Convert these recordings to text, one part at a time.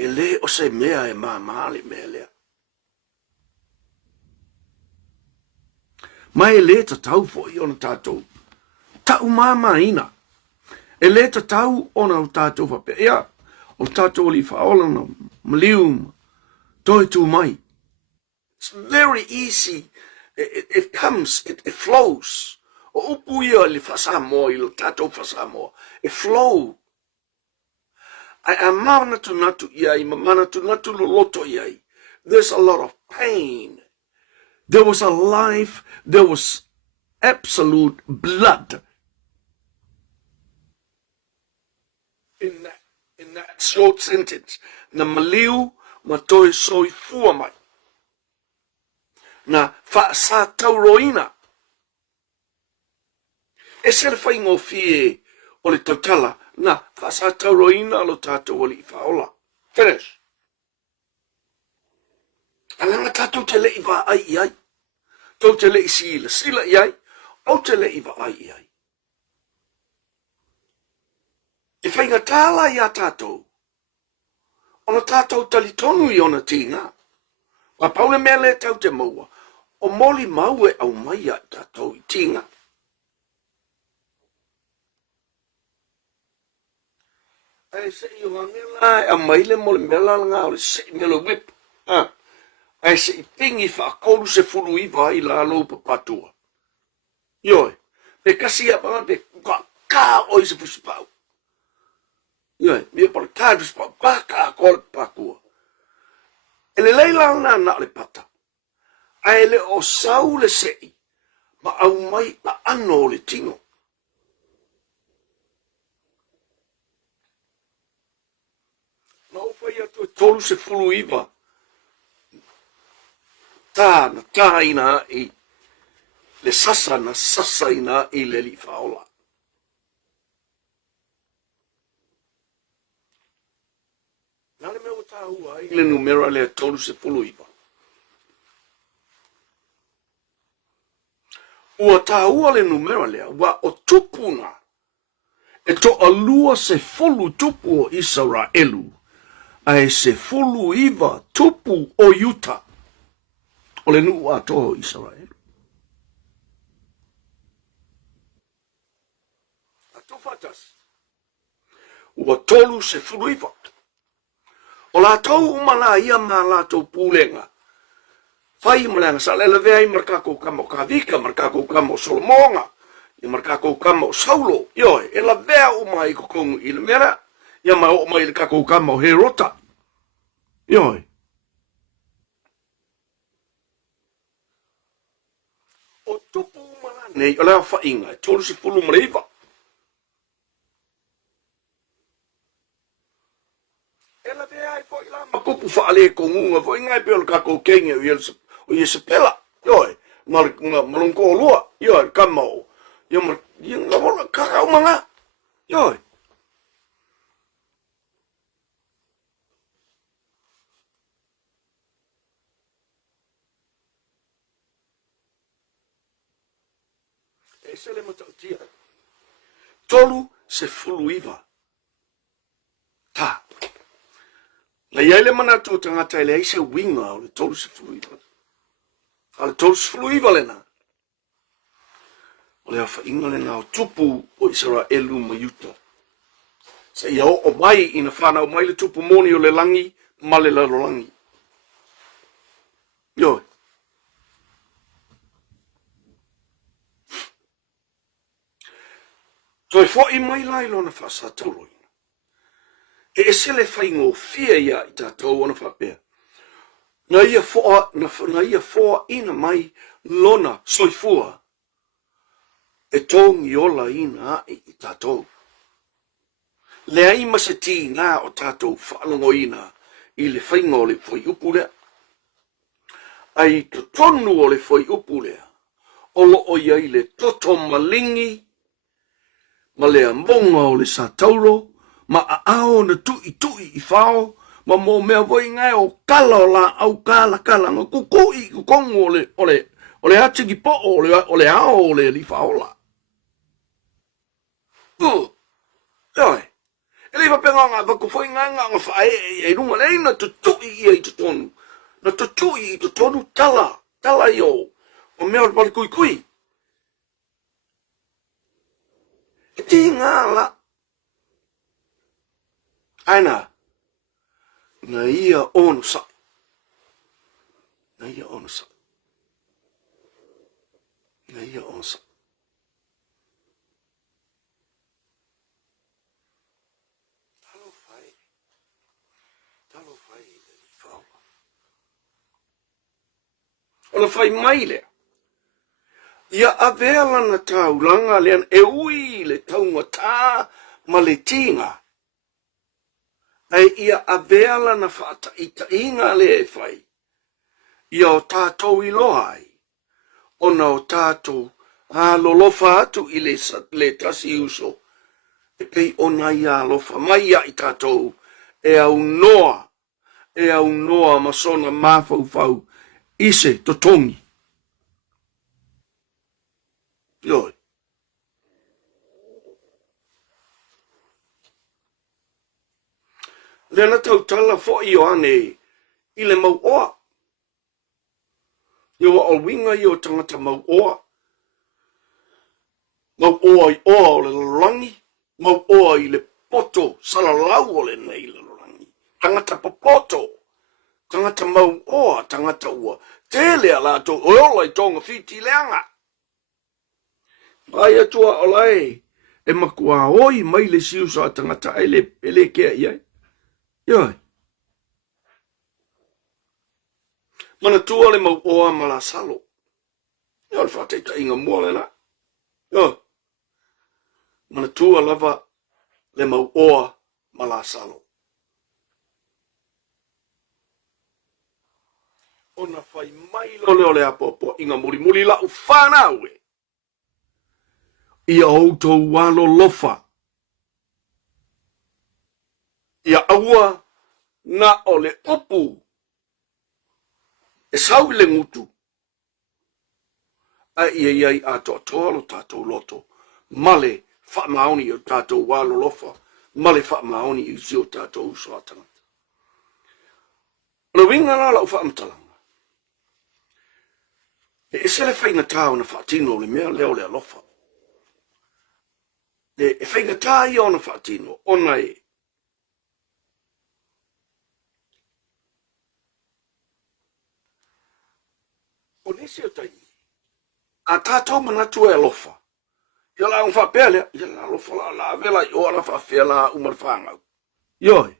e le o se mea e mamale mea lea. Mai e le ta tau fo i ona tātou. Tau mama ina. E le ta tau ona o tātou whape. Ea, o tātou li whaola na malium. Toi tu mai. It's very easy. It comes, it flows. O upu ia li whasamoa, i lo tātou whasamoa. It flow. Ai mana tu natu iai, mana tu natu lo loto iai. There's a lot of pain. There was a life, there was absolute blood in that short sentence. Na maliu matoi soi fua mai. Na whaasa tauroina. E se le whaingo fie o le tautala. Na whaasa tauroina lo tātou o li whaola. Finish. Alanga tātou te lei wa ai iai. Tau te lei sila iai. Au te lei wa ai iai. E whainga tāla i a tātou. Ona tātou talitonu i ona tinga. Wa paule mea le tau te maua. O moli maue au mai a tātou i tinga. Ai se i wangela a maile mole mela ngā o le se i melo whip. Ai se i pingi whakolu se furu iwa i la lo papatua. Ioi, pe kasi a panga pe ka oi se fusipau. Ioi, mi e pala ka fusipau, ka kore pakua. E le leila na le pata. Ai le o sau le sei, ma au mai a ano le tino. Na uwhai atu e tolu se fulu iwa. Tā ina i le sasa ina i le li whaola. Nā le mea o tā hua i le numera le tolu se fulu iwa. Ua tā hua le numera lea, wa o tupuna. E to alua se fulu tupu o Israelu. Ai se fulu iwa tupu o Utah. O le nuu a toho Israel. A to fatas. Ua tolu se fulu iwa. O la tau umala ia ma la tau pūlenga. Whai malanga sa lele vea i markako kamo kavika, markako kamo Solomonga, i markako kamo Saulo. Ioi, e la vea umai ko kongu i le mera, ia ma o mai le kako kamo Herota. Ioi. O tupu umana nei, o lea whainga, tolu si fulu mareiva. E la vea i po i la makupu whaale kongunga, po i ngai pe o le kako kenge o Iesapela, ioi, malunko o lua, ioi, kamau, ioi, la kakau manga, ioi. E se le matautia, tolu se fulu iwa, ta. La iai le manatu o tangata ele eise winga o le tolu se fulu iwa. Ale tolu se fulu iwa lena. O le awha inga lena o tupu o Israelu ma Utah. Se ia o mai ina whanau mai le tupu moni o le langi, ma le lalo langi. Ioi. Toi fo i mai lai lona whasa tauroina. E se le whaingo fia ia i tātou ana whapea. Na ia foa ina mai lona soifua. E tongi ola ina i tātou. Lea ima se ti ngā o tātou whaalongo ina i le whaingo le foi upulea. Ai to tonu o le foi upulea. Olo o iai le toto malingi. Ma lea monga o le sa tauro. Ma a ao na tui i whao. Ma mō mea voi ngai o kala o la au kala nga kukui kukongu o le atiki po o le ao o le li whaola. Ioi. Ele va penga nga va ko foi nga fa e runga le na tu i tu tonu. Na tu i tu tonu tala yo. O me o pal kui. E tinga la. Aina. Na ia ono sa. Na ia ono sa. Na ia ono sa. Talo fai le fau. Ona fai mai le. Ia avela na taulanga lean e ui le taunga tā ma le tinga. Ai ia avela na whaata ita inga le e whai. Ia o tātou i lohai. Ona o tātou a lolofa atu i le tasi uso. E pei ona ia lofa mai a i tātou e au noa. E au noa masona mawhau ise to tongi. Ioi. Lena tau tala fo i o ane i le mau oa. Ia wa o winga i o tangata mau oa. Mau oa i oa o le lorangi. Mau oa i le poto salalau o le nei le lorangi. Tangata popoto. Tangata mau oa, tangata ua. Tele ala to ola i tonga fiti leanga. Ai atua olai. E makua oi mai le siusa tangata ele kea iai. Ioi. Mana tua le mau oa mala salo. Ioi whateita inga mua le na. Ioi. Mana tua lava le mau oa mala salo. Ona fai mai lole le apopo inga muri la ufanawe. Ia outou walo lofa. Ia aua na ole upu. E sau le ngutu. A ia ato atolo tatou loto. Male wha maoni o tatou walo lofa. Male wha maoni i si o tatou usoatanga. Ona winga na lau wha amtalanga. E sele whainga tāo na whaatino le mea leo le alofa. E whainga tā i ona whaatino, ona e. O nesi o tai. A tātou manatu e alofa. Ia la un whapele, ia la alofa la vela i ona whawhea la umar whangau. Ioi.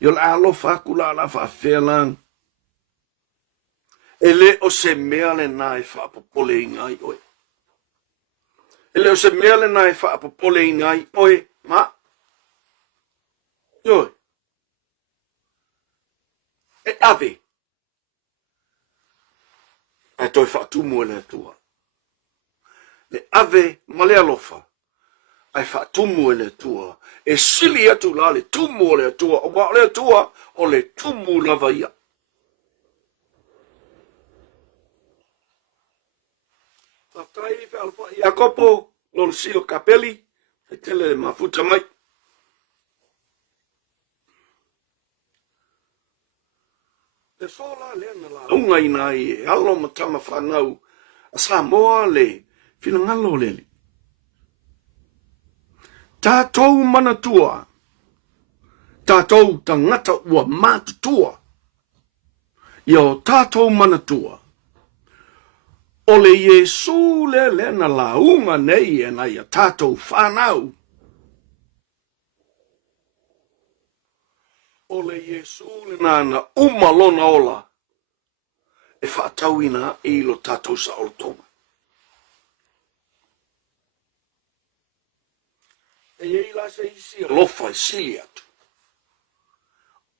Ia la alofa aku la whawhea la. Ele o se mea le nai whaapopole i ngai oe. Ele o se mea le nai whaapopole i ngai oe, ma? Ioi. E ave. E toi whaatumu e le tua. Le ave ma le alofa. Ai whaatumu e le tua. E sili atu la le tumu o le tua. O wa le tua o le tumu lava ia. Tatai fe alfa ia kopo lor sio kapeli e tele mafuta mai. Le sola le na la unga ina e alo matama whanau a sa moa le fina ngalo lele. Tātou manatua. Tātou tangata ua mātutua. Ia tātou manatua. O le Yesu le lena launga nei e na ia tātou whanau. O le Yesu le nana umalona ola. E whaatauina i lo tātou sa olotonga. E ei la se isi a lofa e sili atu.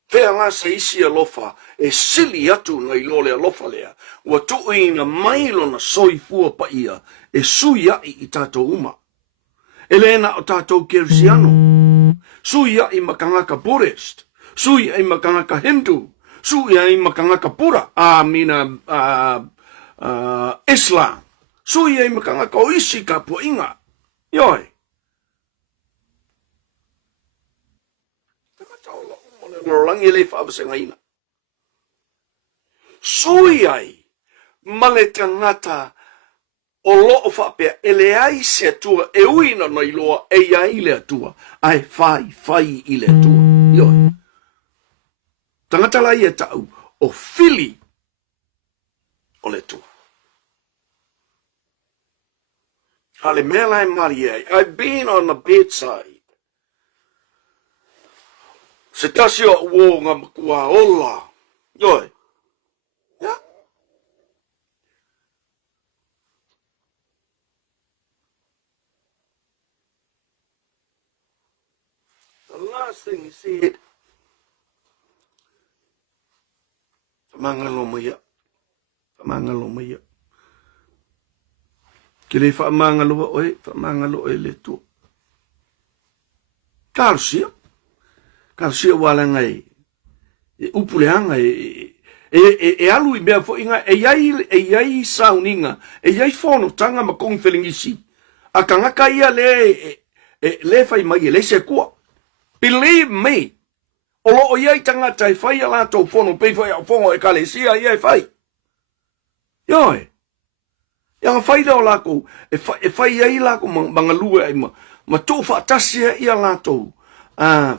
Pea la se isi a lofa e sili atu na ilole a lofa lea. Ua tuuina mailo na soifua pa ia e suia i tātou uma. E lena o tātou kersiano. Suia i makangaka Buddhist. Suia i makangaka Hindu. Suia i makangaka Pura. Islam. Suia i makangaka Oishika po inga. Ioi. langi le whaawasengaina. Soi ai, male tangata o loo whapea, ele ai se atua, e uina no iloa, e ai le atua, ai fai i le atua. Ioi. Tangata lai e tau, o fili o le atua. Hale mea lai mari ai, I've been on the bedside. Se tasi o uo ngā makua ola. Ioi. Yeah. The last thing he said, whamangalo maya. Ki le whamangalo oe le tō. Kārusia walanga e upuleanga e alu I mea fo inga e iai sauninga, e iai fono tanga ma kong whelingisi. A kangaka ia le fai mai e le se kua. Believe me, o loo iai tangata e fai a lato fono pei fai a fongo e kale sia iai fai. Ioi. Ia fai leo lako, e fai iai lako mangalua e ma tō whaatasia ia lato.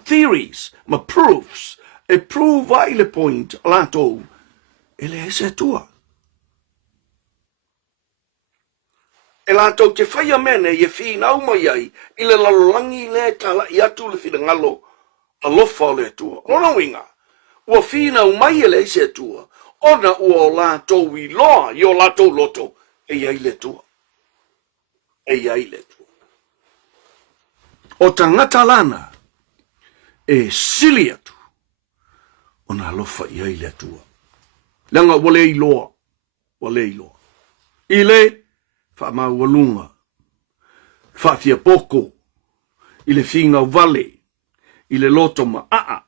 Theories, ma proofs, e prove ai le point lato. E le se tua. E lato te fai a mene e whina au mai ai, I le lalolangi le tala I atu le whina ngalo a lofa le tua. Ona winga, ua whina au mai e le se tua, ona ua o lato I loa, I o lato loto, e iai le tua. E iai le tua. O tangata lana, e sili atu, ona lofa iai le tua. Langa wale iloa. I le, wha walunga, wha fia poko, I le whinga vale, I le loto ma aa.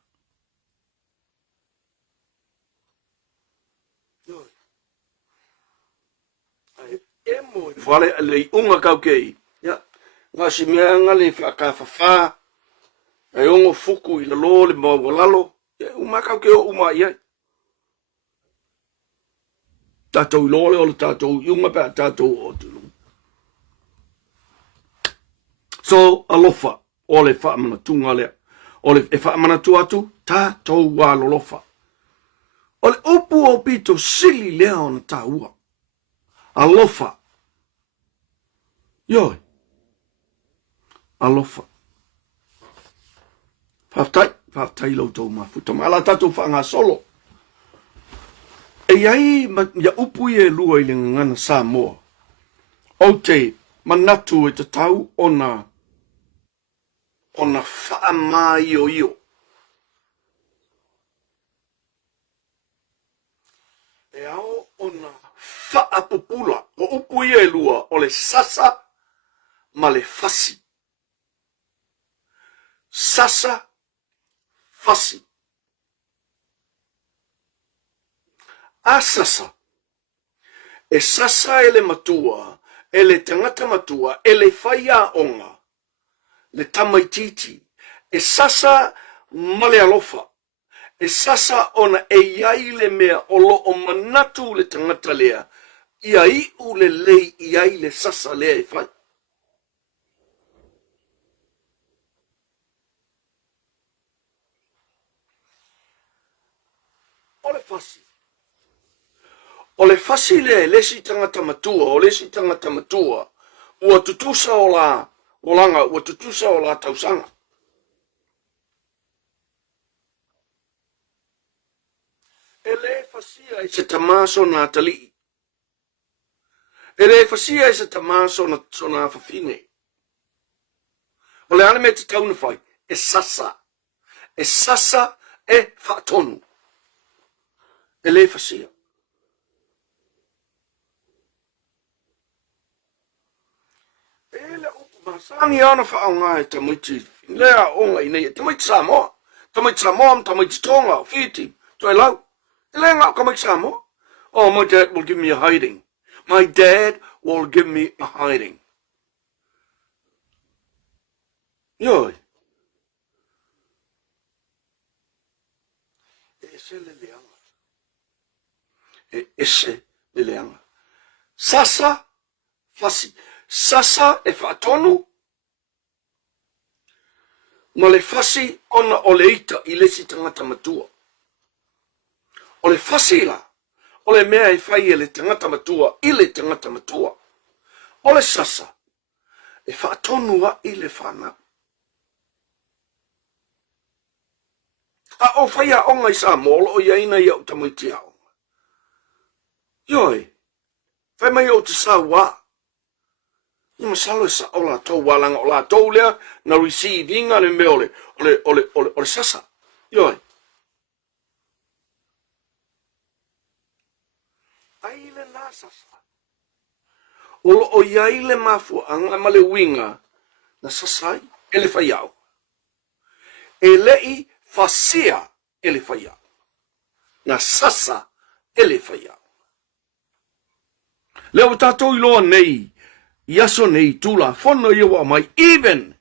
Wale le unga kau kei, ngā si mea ngale whakawhawha, e ongo fuku I le lo le mawalalo, uma kau kei o uma iai. Tātou lole o le tātou iunga pēr tātou o tulu. So, alofa, o le whaamanatunga lea. O le whaamanatu atu, tātou wā lolofa. O le upu o pito sili lea o na tāua. Alofa. Ioi. Alofa. Whaftai loutou mafuta. Ala tātou whaanga solo. E iai ya upu e lua I le ngana Samoa. O te manatu e te tau ona whaamai o io. E ao ona whaapupula. O upu e lua o le sasa ma le fasi. Sasa fasi. A sasa. E sasa ele matua, ele tangata matua, ele whaia onga, le tamaititi. E sasa male alofa. E sasa ona e iai le mea olo o manatu le tangata lea. Iai u le lei iai le sasa lea e whai. Ole fasi. O le fasi le lesi tangata matua, o lesi tangata matua, ua tutusa o la olanga, ua tutusa o la tausanga. E le fasia I se tamaso na tali. E le fasia I se tamaso na sona fafine. O le ane me te tauna fai, e sasa. E sasa e fatonu. E le fasia. Sangi ana whaonga e tamaiti. Lea onga I nei, tamaiti Samoa. Tamaiti Samoa, tamaiti Tonga, Fiji, toi lau. Lea ngā tamaiti Samoa. Oh, my dad will give me a hiding. My dad will give me a hiding. Yoi. ese le leanga. Ese le leanga. Sasa, fasi. Sasa e whaatonu. Ma le fasi ona o le ita I lesi tangata matua. O le fasi la. O le mea e whai e le tangata matua. I le tangata matua. O le sasa. E whaatonu a I le whana. A o whai a onga I sa molo o iaina I au tamuiti a onga. Yoi. Whai mai o te sa waa. I masalo e sa o la tau walanga o la tau lea na receivinga le me ole sasa. Yoi. Aile na sasa. O iaile mafu anga male winga na sasai ele faiau. E lei fasia ele faiau. Na sasa ele faiau. Leo tatou iloa nei. Yaso nei tula fono yewa mai even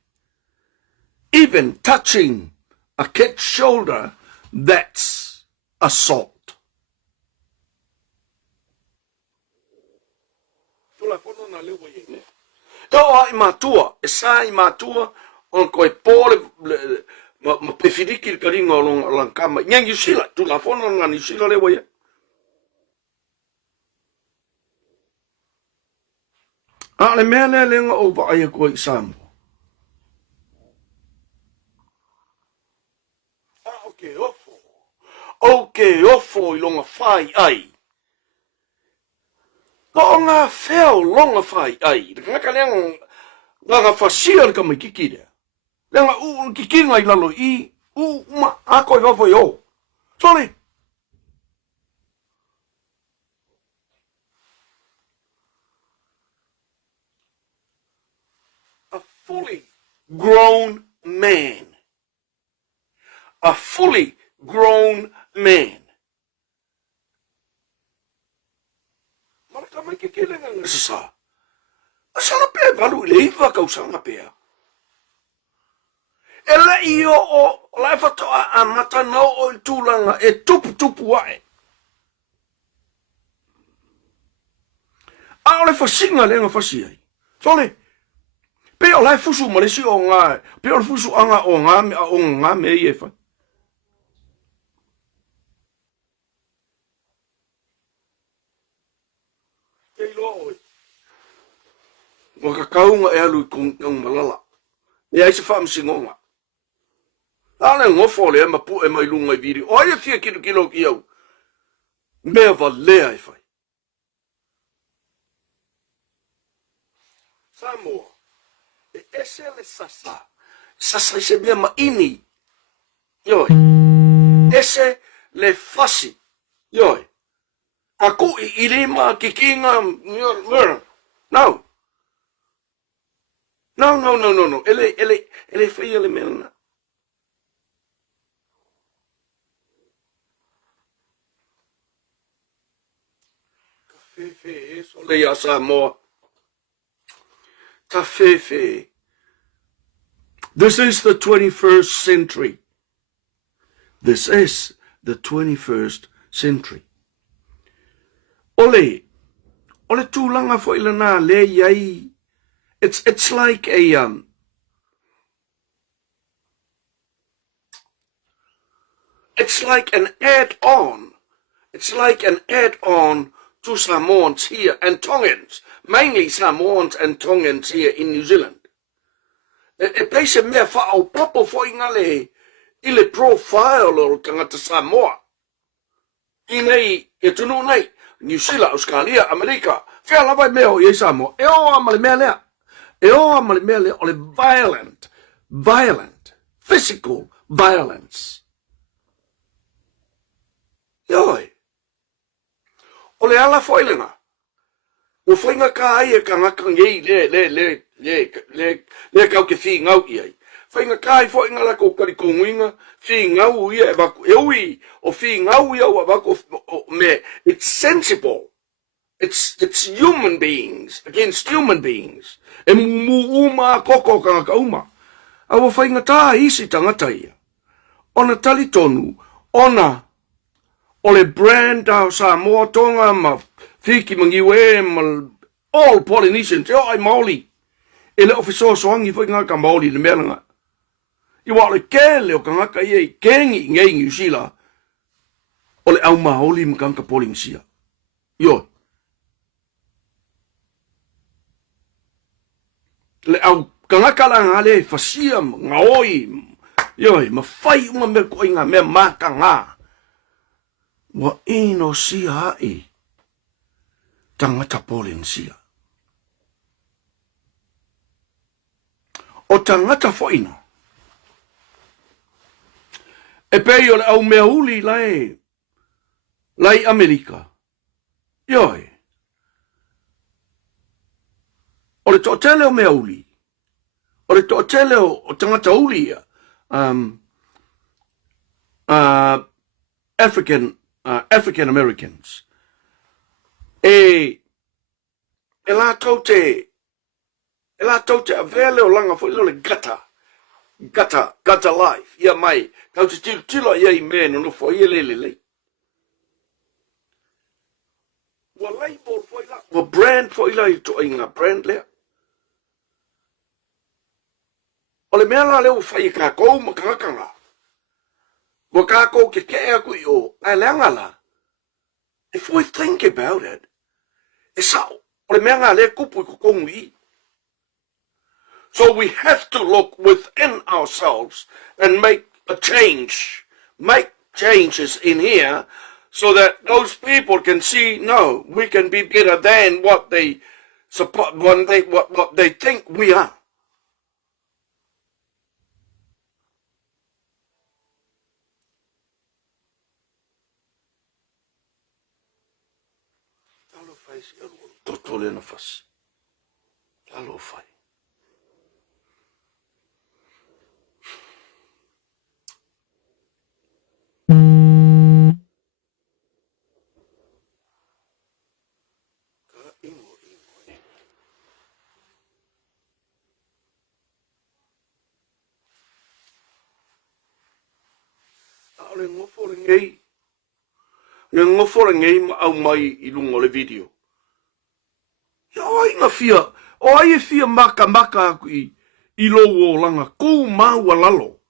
touching a cat's shoulder, that's assault. Tula fono na lewa yene. Tau ai matua, e sa I matua on koe pole ma pefidiki il karinga o long kama. Nyang yusila, tula fono na yusila lewa yene. Le mea lea lenga o wa aia koe I Samoa. Okay, ofo I longa whai ai. Ko ngā wheo longa whai ai. Ngaka leanga whasia le ka mai kiki rea. Leanga kiki ngai lalo I a koe wafo I o. Sorry. Fully grown man. A fully grown man. Maraka mai ke kelenga ngasa sa. Asala pe balu le iwa kausanga pea. Ela io o laifato a mata no o tulanga e tupu wae. A ole fasinga lenga fasiai. Sole. Pe o lai fusu malesi o ngā, pe o fusu anga o ngā me I e whai. Kei loa oi. Waka kaunga e alu I kong malala. E aise whaamsingonga. Tāne ngofo le e mapu e mai lunga I viri. O ia fia kilo ki au. Mea wa lea e whai. Samoa. Ese le sasa. Sasa se mea maini. Yoi. Ese le fasi. Yoi. Aku I ilima kikinga. No. No. Ele fai ele melna. Kafefe eso le ya Samoa. Tafefe. This is the 21st century. This is the 21st century. Ole tūlanga fo ilana le yai. It's like a it's like an add-on. It's like an add-on to Samoans here and Tongans, mainly Samoans and Tongans here in New Zealand. E peise mea whao papo fo ingale I le profile o tangata Samoa. I nei, e tunu nei, New Zealand, Australia, Amerika, whea lawai mea o I Samoa. E o amale mea lea. E o amale mea lea o le violent, physical violence. Yoi. O le ala foilenga. O whainga ka ai e ka ngaka ngei le kau ke whi ngau I ai. Whainga ka ai whainga la ko kari konguinga, whi ngau I e wako eui, o whi ngau I au a wako me, it's sensible. It's human beings against human beings. E mu uma koko ka ngaka uma. Awa whainga tā isi tangata ia. Ona tali tonu, ona O le brand au Samoa Tonga ma Fiki mangiwe ma all Polynesians. Yo ai Maoli. E le ofisor soangi foi ngaka Maoli le melanga. I wa le kele o kangaka ye kengi ngei New Zealand. O le au Maoli mkanka Polynesia. Yo. Le au kangaka la ngale fasia ngaoi. Yo, ma fai uma me ko inga me makanga. Wa ino sia ai. Tangata Polynesia. O tangata foina. E pei o le au mea uli lai Amerika. Ioi. O le to'atele o mea uli. O le to'atele o tangata uli. African Americans. E la tote a vele o langa foi le gata life. Ia mai, tau te tilo ia I meno no foi le. Wa label foi la, wa brand foi la I to inga brand le. O le mea la leo fai ka kou makakanga. Wa ka kou ke aku I o, ai leanga la. If we think about it, e sao, o le mea ngā le kupu I kongi. So we have to look within ourselves and make a change. Make changes in here so that those people can see, no, we can be better than what they support, what they think we are. Talo fai si totole na fasi. Talo fai. Le ngofo ngei ma au mai I lungo le video. Ya ai nga fia, o ai e fia maka aku I lowo o langa kou maua lalo.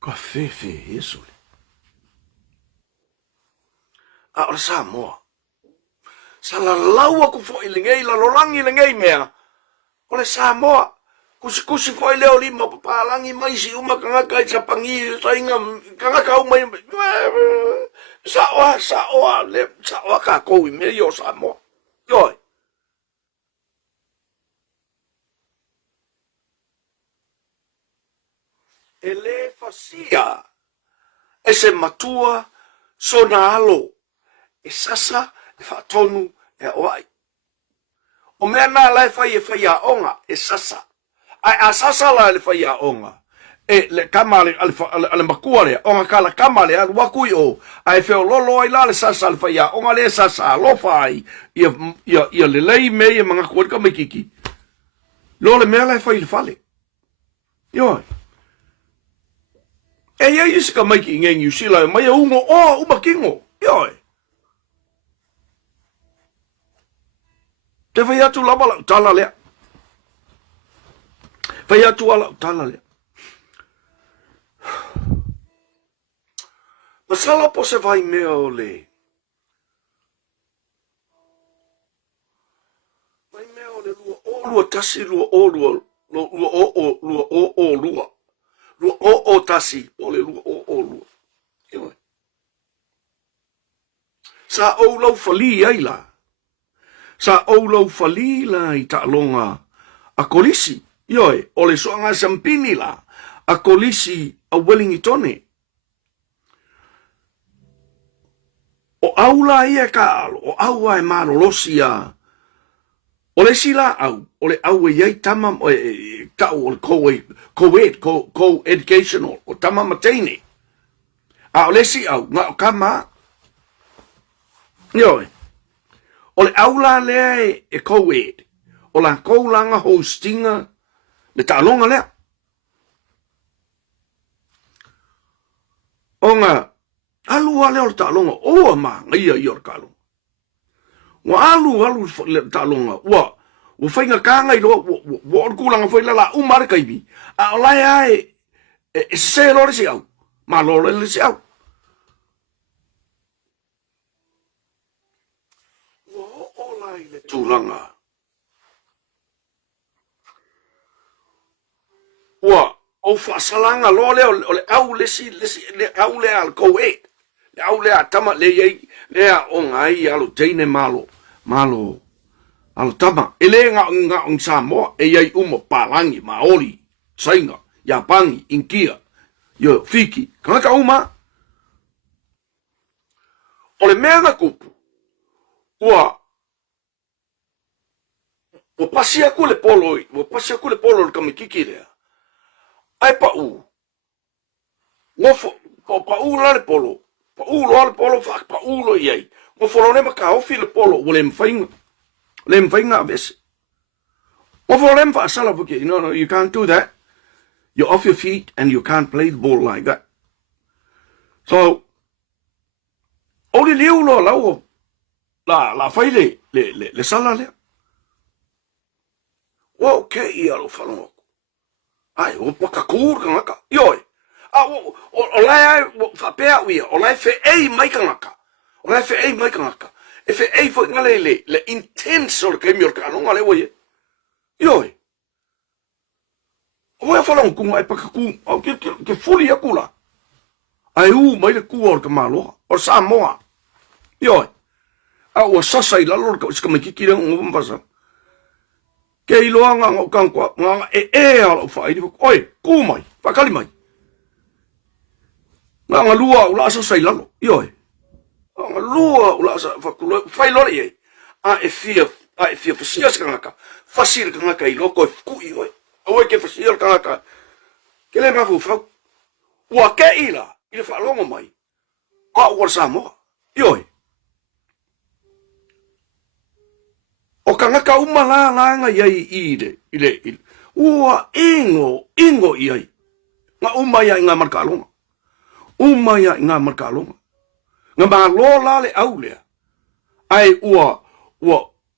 Ka fefe esole. A ora sa moa. Sa la laua ku fo I lengei la lorangi lengei mea. O le sa moa. Kusi foi leo lima papalangi mai si uma kangaka I sapangi sainga kangaka umai sawa ka kou I meio sa moa. Yoi. E le fasia e se matua sona alo e sasa e fatonu e oai. O mea nā lai fai a onga e sasa. Ai a sasa la le fai a onga. E le kamale ale makuare onga kala kamale a wakui o ai feo lolo ai la le sasa le fai a onga le sasa lo fai ia le lei me e mga kuare ka mikiki. Lo le mea lai fai le fale. Yoi. E ia isi ka maiki ngengi usila mai ungo o uma kingo. Yoi. Te vai atu lava la tala lea. Vai atu ala tala lea. Masala po se vai mea o le. Vai mea o le lua o lua tasi lua o lua. Lua o tasi o le lua o lua. Ioi. Sa o lau fali ai la. Sa o lau fali la I ta'alonga a kolisi. Ioi, o le soanga sampini la. A kolisi a Wellingtone. O au la ia ka alo. O au ai marolosi a. O le sila au. O le au e iai tama. O le co-educational. O tama matene. A o le si au. Nga o kama. Ioi. O le aula lea e co-ed. O la koulanga hostinga le talonga le onga alu ale o talonga o ma ngia i o kalonga wa alu le talonga wa fainga kanga i lo wa kulanga foi la umar kaibi a lai ai se lo se au ma lo le se au o lai le tulanga wa o fa salanga lo le au le si le au le al ko le au le tama le ye le o ngai alu teine malo alo tama ele nga on Samoa e ai umo palangi maoli sainga yapangi inkia yo fiki kanga uma ole mega kupu wa pasia ku le polo ka mikiki le ai pa u ngofo pa u la le polo fa pa u lo ye ngofo lo ne maka o fi le polo ole mfainga bes ngofo le mfa sala porque no you can't do that. You're off your feet and you can't play the ball like that. So ole leo lo la fai le sala le okay ia lo falo ai o paka kur ngaka yoi o lai fa pea wi o lai fe ei mai ngaka e fe ei fo ngale le intense o ke mi o ka no ngale wo ye yoi o fa lo ku mai paka ku o ke fuli akula ai mai le ku o ka malo o Samoa yoi o sasa i la lo ka ska mai ki le ngom pasa ke iloanga ngo kankwa nga alo fa i oi ku mai pakali mai nga lua ula sa sai lalo yoi nga lua ula sa fa ku fai lo ye e fia fasia skanga fasil kanga kai loko ku i oi o ke fasil kanga ke le mafu fa wa ke ila i fa longo mai wa Samoa yoi o kanga ka umala nga yai ile ua ingo iai nga umaya nga markalonga nga malola le aulea ai ua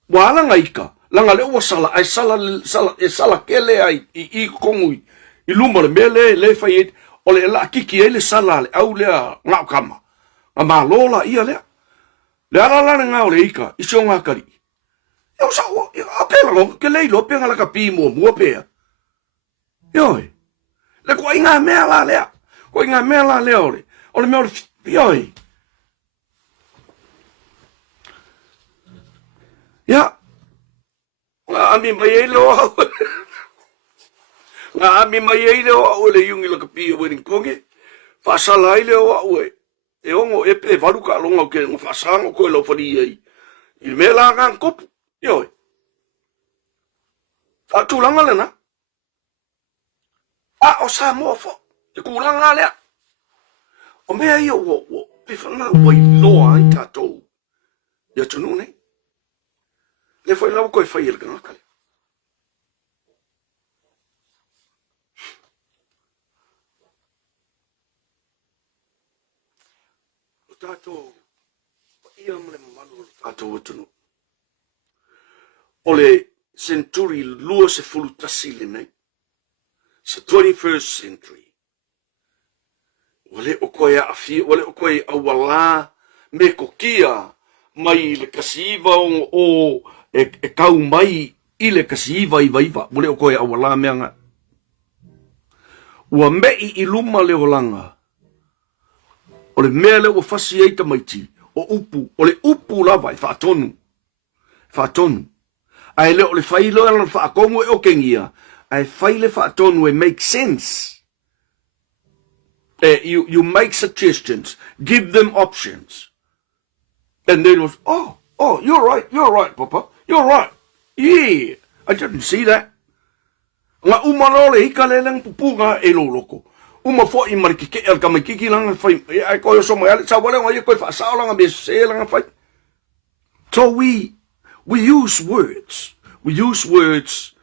wala nga ika langa le ua sala ai sala kele ai i kongui i luma le mele le fai o le la kiki ele sala le aulea nga kama nga malola ia le ala nga ole ika i sionga kari eu sa apela no ke leilo pe ngala ka pi mo pe yoi le ko inga mela le ole me yoi ya ami mai lo ole yungi lo ka pi o ni konge fa sala ile o e ongo e pe valu ka longa ke fa sango ko lo fali ai il mela ngan kop yoi tulanga lena o Samoa fo e kulanga le o mea ia wo pifana wai loa i tatou ia tunu nei le foi lau koe fai ele kanga kale o tatou ia mle malu tatou tunu ole century lua se fulu tasile nei. It's the 21st century. Wale o koe a fia, wale o koe a wala me kokia mai le kasiva o kau mai i le kasiva i vaiva. Wale o koe a wala meanga. Ua mei i luma le olanga. O le mea le o fasi eita maiti. O le upu lava i whaatonu. Whaatonu. Ai leo le fai loa na whaakongu e o kengia. Ai fai le whaatonu e make sense. You make suggestions. Give them options. And then it was, oh, you're right, Papa. You're right. Yeah, I didn't see that. Nga umanole hika le lang pupunga e loloko. Uma fo i marikike el kamakiki lang fai. Ai koyo so mai sa wala nga koy fa sa lang be se lang fai. So we use words. We use words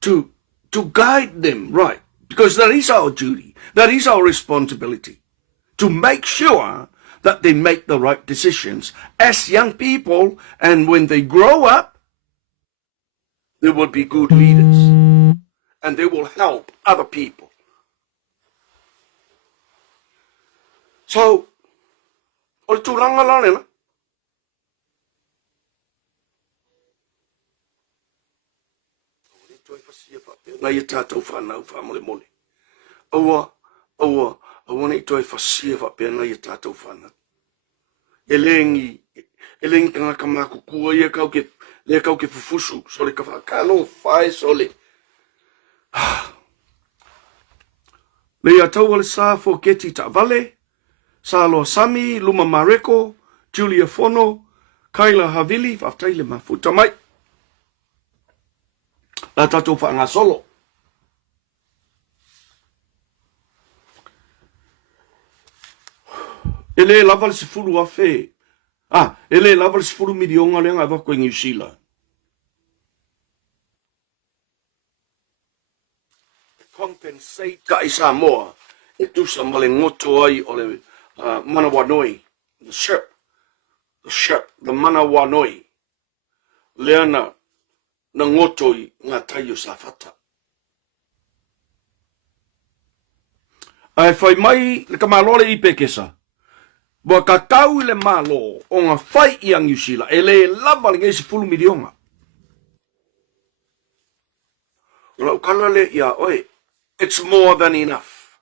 to to guide them right. Because that is our duty. That is our responsibility. To make sure that they make the right decisions as young people, and when they grow up, they will be good leaders and they will help other people. So, o tūranga lane na. Na ia tātou whanau whamole mole. Aua nei toi whasia whapea na ia tātou whanau. E lengi kangaka māku kua ia kau ke fufusu, so le ka whakano whae so le. Le ia tau ale sā fo keti ta vale, sā loa Sami, Luma Mareko, Julia Fono, Kaila Havili, whaftaile mafuta mai. La tātou whaanga solo. Ele lava le sifuru a fe. Ele lava le sifuru milionga le nga wako i New Zealand. Compensate ka isa moa. E tusa male ngoto ai o le Manawanoi. The ship, the Manawanoi. Leana na ngoto i ngā taio sa fata. Ai whai mai le kamalole i pekesa. Boa ka tau le malo o ngā whai i ang Yusila. E le lava le ngesi fulu milionga. Lau kala le ia oi. It's more than enough.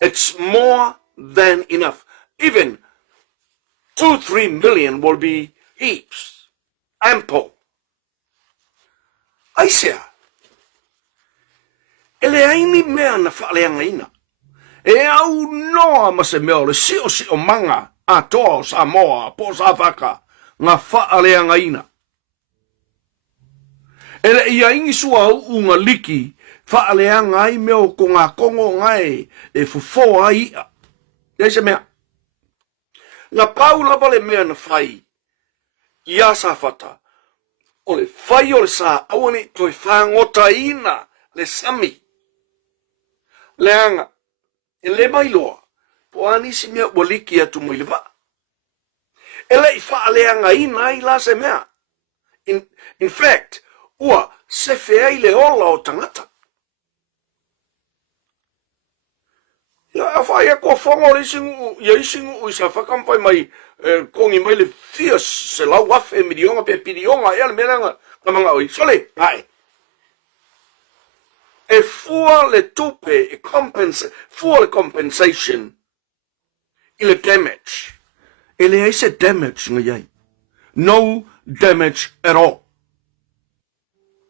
It's more than enough. Even 2-3 million will be heaps. Ample. Aisea. Ele aini mea na whaaleanga ina. E au noa ma se mea le si o manga a toa sa moa po sa whaka ngā whaaleanga ina. Ele ia ingi sua unga liki whaaleanga ai mea ko ngā kongo ngai e fufo ai ia. Ia se mea. Ngā pau lava le mea na whai ia sa whata. O le whai o le sa awane toi whangota ina le Sami. Le anga. E le mai loa, po anisi mea waliki atu mo i le wa. E le i whaaleanga ina i la se mea. In fact, ua se whea i le ola o tangata. Ia a whai a kua whongo le isingu i sa whakampai mai kongi mai le fia se lau wafe mirionga pe pirionga ea le meranga kamanga oi. Sole, hai. E fua le tupe, fua le compensation, i le damage. E le eise damage nga iai. No damage at all.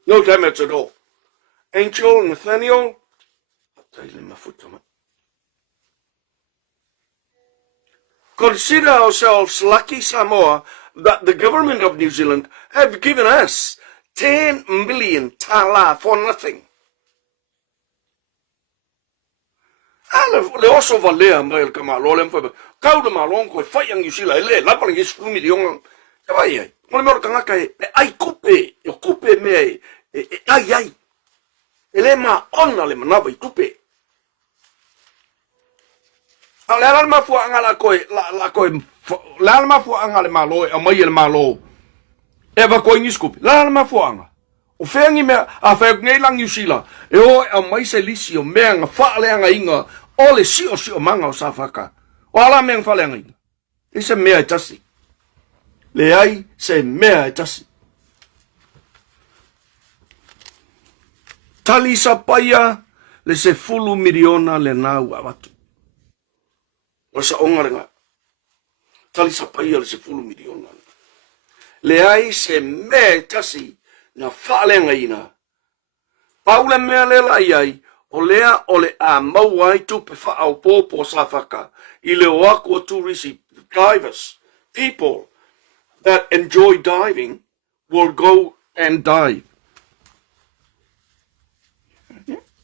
No damage at all. Angel, Nathaniel, taile mafuta mai. Consider ourselves lucky, Samoa, that the government of New Zealand have given us 10 million tala for nothing. Le oso valea mai le kamalo le mfa. Kau de malon ko fai ang Yusila le la para ngis fumi diong. Ka vai ai. Mo me orkanga kai ai kupe, yo kupe me ai. Ele ma ona le manava i kupe. Ale ala ma fu anga la koe la ma fu anga le malo e mai le malo. Eva ko ngis kupe. La ma fu anga. O whengi mea, a whai ngai lang Yusila, e o a mai se lisi o mea nga whaaleanga inga, o le si o manga o sa whaka. O ala mea nga whaaleanga inga. E se mea e tasi. Le ai se mea e tasi. Tali sa paia, le se fulu miliona le nau awatu. O sa ongarenga. Tali sa paia le se fulu miliona. Le ai se mea e tasi. Na whaaleanga ina. Paula mea le lai ai, o lea o le a mau ai tupe whaau pōpō sa whaka, i le o ako tourist divers, people that enjoy diving will go and dive.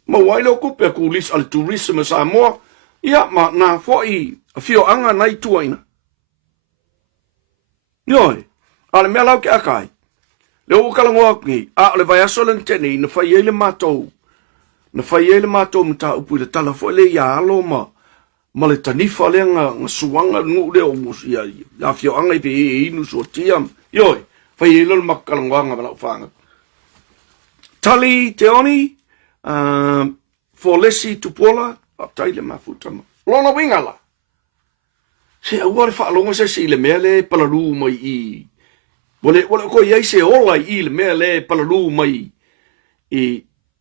Mau ai leo kupe a kulis al tourism sa moa, ia ma na fwoi a whio anga nei tuaina. Ioi, ale mea lau ke akai. Le o kalangoa ngi, a le vai aso lan tene, na whai ele mātou. Na whai ele mātou mta upu le tala fo le ia alo ma le tanifa le nga suanga ngu le o musi ya fio anga i pe inu so tiam. Ioi, whai ele le makalangoa nga wala ufanga. Tali te oni, for lesi tupola, aptai le mafutama. Lona wingala. Se aua le whaalonga se si le mea le palaru mai i. Wale ko iai se ola i le mea le palaru mai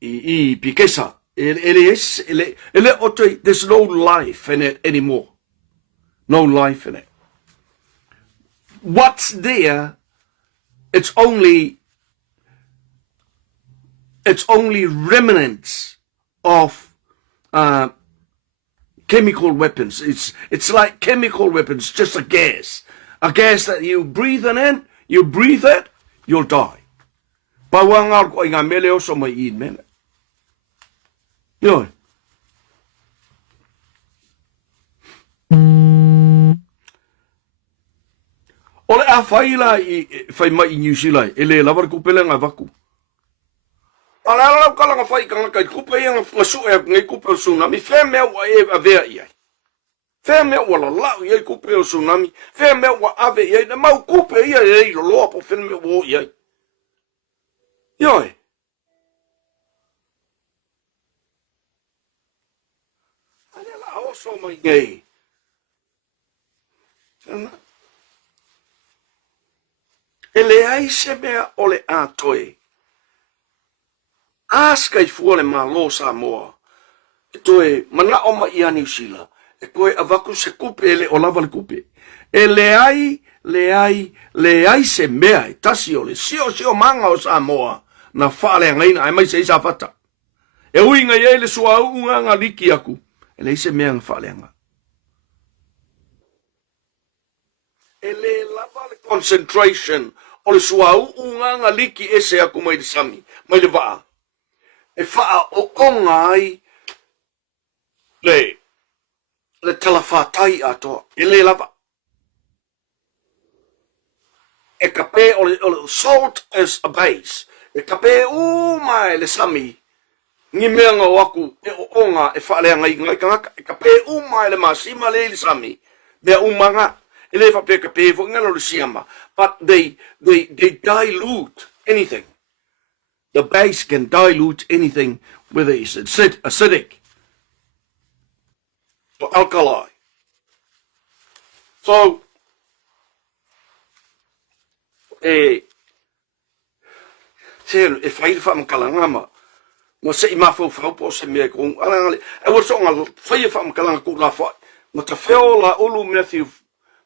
i pikesa. Ele ote, there's no life in it anymore. No life in it. What's there, it's only remnants of chemical weapons. It's like chemical weapons, just a gas that you breathe in, you breathe it, you'll die. Pawangal ko nga mele o so mai in mele. Yo. Ole a faila fai mai i New Zealand, ele lavar ku pelenga vaku. Ala kala nga fai kanga kai kupe yang ngasu e ngai kupe o tsunami feme wa e avea ia. Feme wa la ia kupe o tsunami, feme wa ave ia na mau kupe ia e lo po feme wo ia. Yoi. Ala la oso mai ngai. Ele ai se mea ole a toe. Aska i fuole malo sa moa. E toe mana oma ia New Zealand. E koe avaku se kupe ele o lava le kupe. E le ai se mea e tasi o le sio manga o sa moa. Na whaale ngaina ai mai se isa fata. E uinga i ele sua unga nga liki aku. E le se mea nga whaale nga. E le lava le concentration o le sua unga nga liki ese aku mai le sami. Mai le waa. E wha o onga ai le talawhatai atoa. E le lava. E ka pē o le salt as a base. E ka pē mai le sami. Ngi mea ngā waku e o onga e wha lea ngai kangaka. E ka pē mai le masima le sami. Mea umanga. E le wha pē ka pē fo ngalo le siama. But they dilute anything. The base can dilute anything, whether it's acidic or alkali. So, e whai whamakalanga ma se I mawhau whaupo se mea kong. E wa so ngā whai whamakalanga ko la whai. Ma ta wheo la ulu Matthew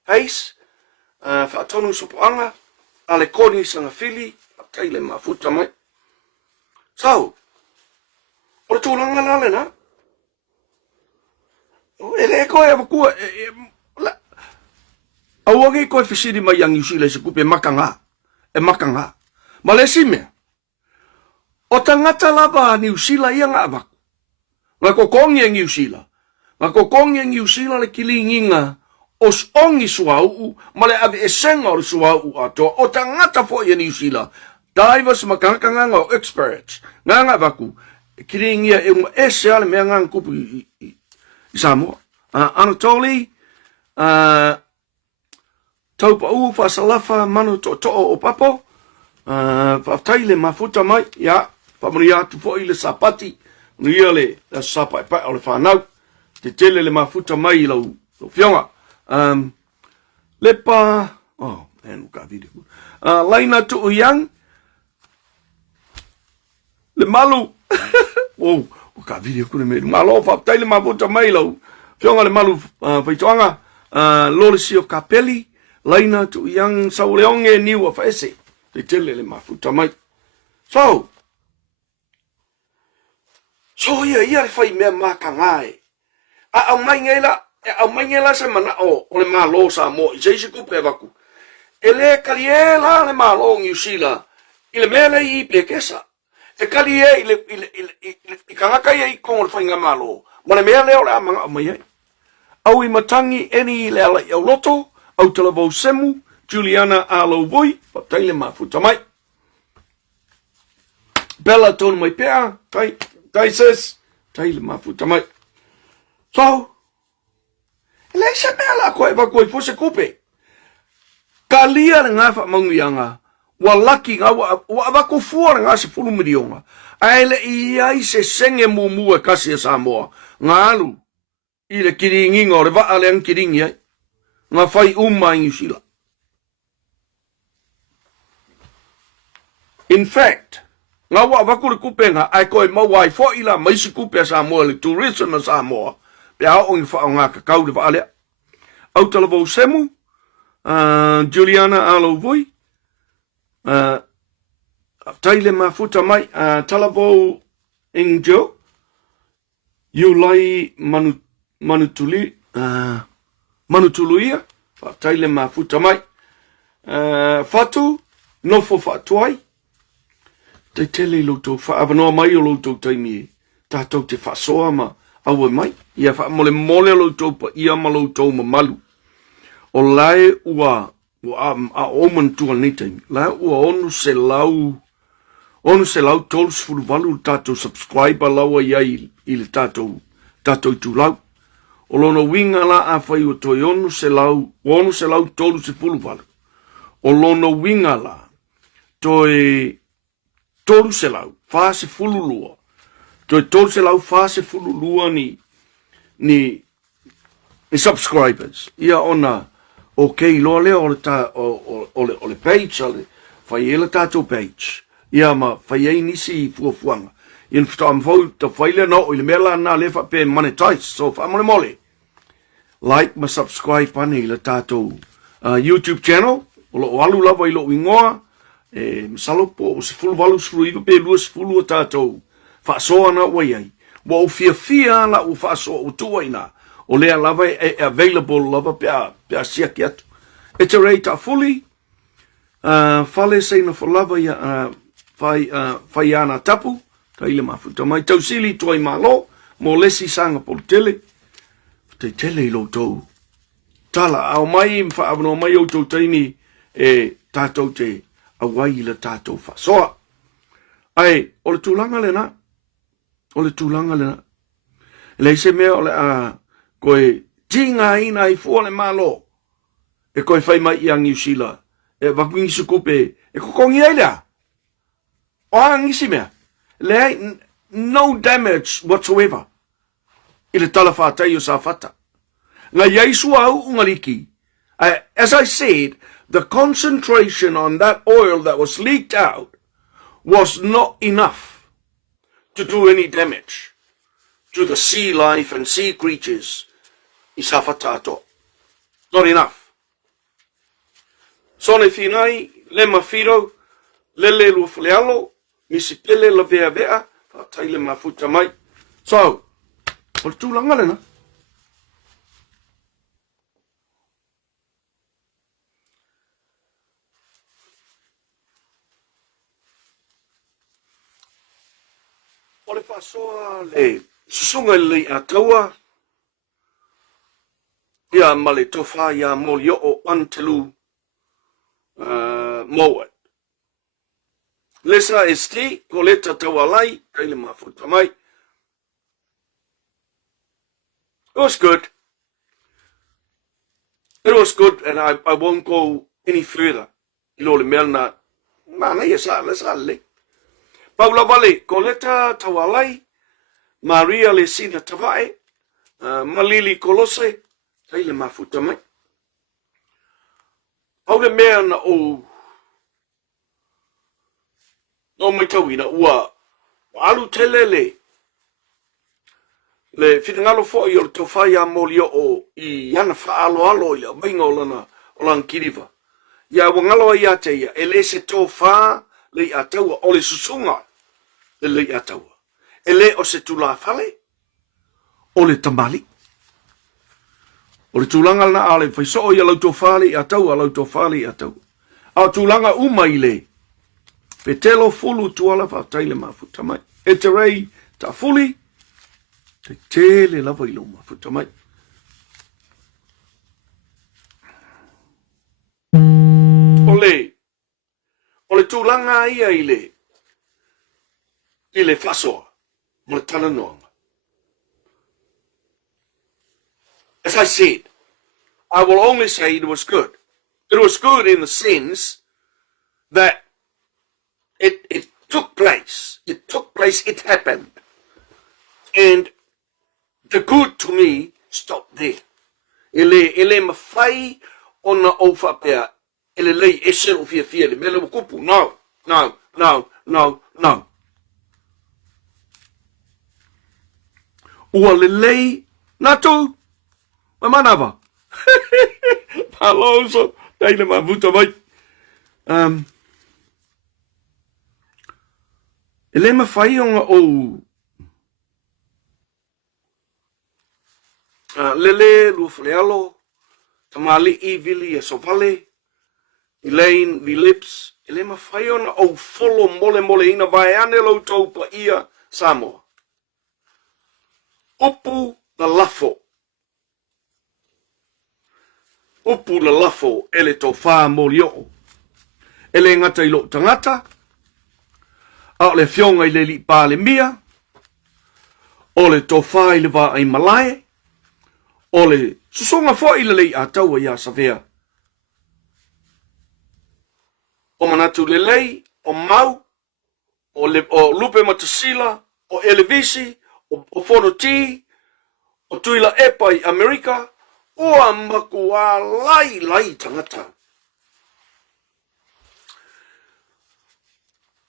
Pace, whaatonu sopoanga, ale koni sanga whili, a teile ma futa mai. So, o le tūlanga lale na. E le koe awa kua, awangi koe whisiri mai ang New Zealand se kupe makanga. E makanga. Ma le si mea. O tangata lava New Zealand ia ngā awaku. Ngā kokongi ang New Zealand. Ngā kokongi ang New Zealand le kilinginga os ongi suau, ma le ave e senga o le suau ato. O tangata fo ia New Zealand. Divers makanganga o experts. Nganga vaku. Kiringia e uma ese ale mea ngang kupu I Samoa. Anatoli. Taupa uu Faasalafa manu to o papo. Whaftaile mafuta mai. Ya. Pamuri atu fo I le sapati. Nuia le sapai pa o le whanau. Te tele le mafuta mai lau fionga. Lepa. Oh, man, uka video. Laina tu uyang. Le malu. Wow, o ka video kune me. Malo fa taile ma bota mai lo. Fionga le malu faitoanga. Lorisi o kapeli. Laina tu yang sauleonge niu o faese. Te tele le mafuta mai. So ia le fai mea makangae. Au mai ngela se mana o le malo sa mo. I se kupe vaku. Ele kariela le malo New Zealand. Ile mele I pekesa. E kali e I kangaka e I kongo le whainga malo. Mana mea leo le amanga mai ai. Au I matangi eni le ala I au loto, au talabou semu, Juliana alo voi, pa taile mafuta mai. pela tonu mai pea, tai sis, tai le mafuta mai. So, ele se mea la koe wakoi fose kupe. Ka lia le ngā whamaungianga, wa laki ngā, wa wako fuara ngā se fulu mirionga. Aile i ai se senge mumua kasi a Samoa, ngā alu, i le kiringinga o le waa le ang kiringi ai, ngā whai uma i New Zealand. In fact, ngā wa wako le kupenga, ai koe mawai fo ila maisi kupe a Samoa, le tourism a Samoa, pe ao ngi wha o ngā kakau le waa lea. Au talavou semu, Juliana alo voi, taile mafuta mai, talavou Angel, Yulai manutuluia, taile mafuta mai, fatu, nofo fatuai, te tele loto, whaavanoa mai o loto taimi, tātou te Faasoa ma aua mai, ia wha mole loto pa ia ma loto ma malu. O lae ua a oman tua ni taimi, lae ua onu se lau tolus furu walu tātou subscriber laua iai i le tātou tu lau. O lono winga la a whai o toi onu se lau tolu se furu walu. O lono winga la toi tolu se lau, wha se fulu lua. Toi tolu se lau wha se fulu lua ni subscribers. Ia ona, okay, loa lea o le page, whai ele tātou page. Ia ma whai ei nisi fuafuanga. Ian whita am whau ta whaile no o ile mela na lefa pe monetize. So wha mole. Like ma subscribe pane le tātou YouTube channel. O lo alu lava i lo ingoa. Masalopo o se fulu walu sfulu iwa pe lua sfulu o tātou. Faasoa na wai ai. Wa o fia la o Faasoa o tuaina. O lea lava available lava pea siaki atu. E te rei ta fully. Fale seina for lava ia fai ana tapu. Ta ile mafuta mai tausili tuai malo. Mo lesi sanga pol tele. Te tele i lo tau. Tala au mai mfa abano mai o tau taini e tātou te awai i le tātou Faasoa. Ai, o le tūlanga le na. O le tūlanga le na. Le se mea o le koe tinga ina i fua le malo. E koe whai mai i a New Zealand. E wakungi sukupe. E kukongi ai lea. O angisi mea. Le no damage whatsoever. I le tala whātai o sa whata. Ngā Yeisu au ungaliki. As I said, the concentration on that oil that was leaked out was not enough to do any damage to the sea life and sea creatures i sa whatato. Not enough. Sone whinai, le mawhiro, le lua whalealo, misi pele la vea, whatai le mafuta mai. So, o le tūlanga lena. O le Faasoa le susunga le ataua. Ia ma le tofa ia Faleo'o antelu mowat. Lesa esti, ko leta tawalai, kai le mafuta mai. It was good. It was good, and I won't go any further. Ilo le melna, mana ia sa le. Paula vale, ko leta tawalai, Maria le sina tawai, malili kolose, kai le mafuta mai. Paula mea na o mai tauina ua alu telele le fitangalo fo i o le tofai a Faleo'o i ana whaalo i le mainga o lana kiriva. Ia wangalo i ate ia, e le se tofa le i ataua o le susunga le i ataua. E le o se tula fale o le tamali. O le tulanga na ale whaiso i a lau tofa le i ataua, lau tofa le i ataua. A tulanga umai le pe telo fulu tuala whātai le mafuta mai. E te rei ta fuli, te tele lava i lo mafuta mai. O le tūlanga ia i le, I le Faasoa, mo le talanoanga. As I said, I will only say it was good. It was good in the sense that it took place. It took place, it happened. And the good to me stopped there. Ele mawhai o na oufapea. Ele lei esero fia le mele kupu. No, no, no, no, no. Ua le lei natu. Mamanawa. Paloso. Teile mavuta mai. Ele mawhai o nga o. Lele, lua Faleo'o, tamali I vili e sovale, Elaine, Phillips, ele mawhai ona au folo mole ina vai ane loutou pa ia Samoa. Upu na lafo. Upu na lafo ele tau wha Moli'o. Ele ngata I lo tangata, a le fionga I le li pa le mia, o le tau wha I le wa ai malae, o le susonga fo I le lei a taua ia savea. O manatu le lei, o mau, o lupe matasila, o elevisi, o fonoti, o tuila epa I Amerika, o a makua lai tangata.